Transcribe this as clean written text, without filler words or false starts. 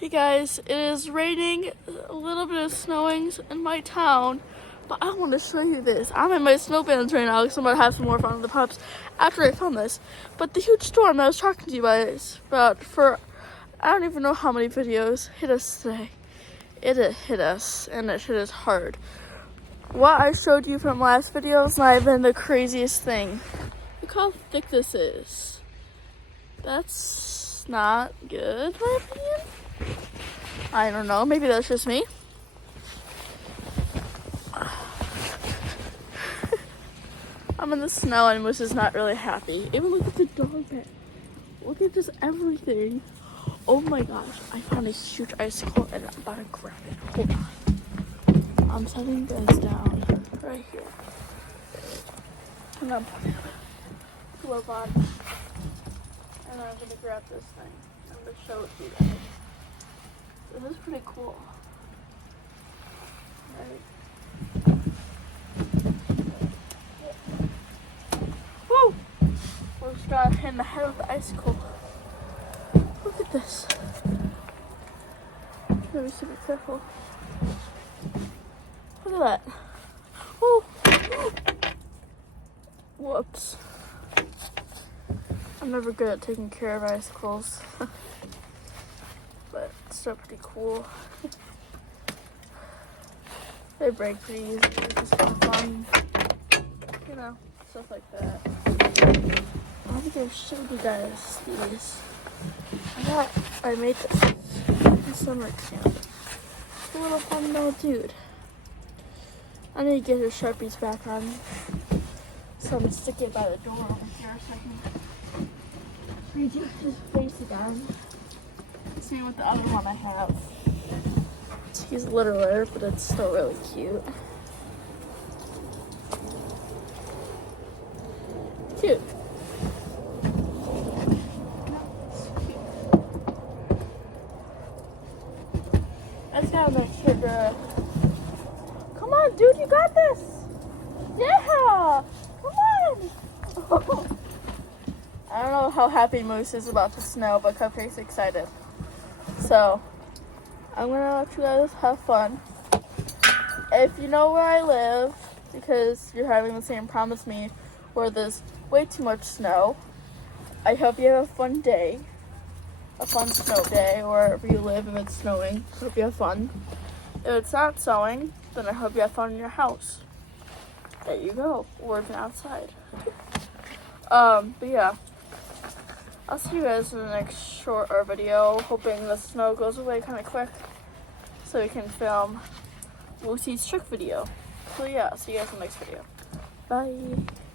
Hey guys, it is raining, a little bit of snowing in my town, but I want to show you this. I'm in my snow bands right now because I'm going to have some more fun with the pups after I film this. But the huge storm that I was talking to you guys about for I don't even know how many videos hit us today. It hit us, and it hit us hard. What I showed you from last video has not been the craziest thing. Look how thick this is. That's not good, in my opinion. I don't know, maybe that's just me. I'm in the snow and Moose is not really happy. Even look at the dog bed. Look at just everything. Oh my gosh, I found a huge icicle and I'm about to grab it. Hold on. I'm setting this down right here. And I'm putting a glove on. And I'm gonna grab this thing. I'm gonna show it to you guys. This is pretty cool. Right. Woo! We just got hit in the head with the icicle. Look at this. Gotta be super careful. Look at that. Woo! Whoops. I'm never good at taking care of icicles. But it's still pretty cool. They break pretty easy, which is kind of fun. You know, stuff like that. I think I showed you guys these. I made this in summer camp. It's a little fun little dude. I need to get his Sharpies back on. So I'm gonna stick it by the door over here so I can read his face again. See what the other one I have. He's littler, but it's still really cute. Cute. I just gotta make sure to... Come on, dude, you got this! Yeah! Come on! I don't know how happy Moose is about the snow, but Cupcake's excited. So, I'm gonna let you guys have fun. If you know where I live, because you're having the same problem as me, where there's way too much snow, I hope you have a fun day. A fun snow day, or wherever you live if it's snowing. Hope you have fun. If it's not snowing, then I hope you have fun in your house. There you go. Working outside. But yeah. I'll see you guys in the next short video, hoping the snow goes away kind of quick so we can film Lucy's trick video. So yeah, I'll see you guys in the next video. Bye!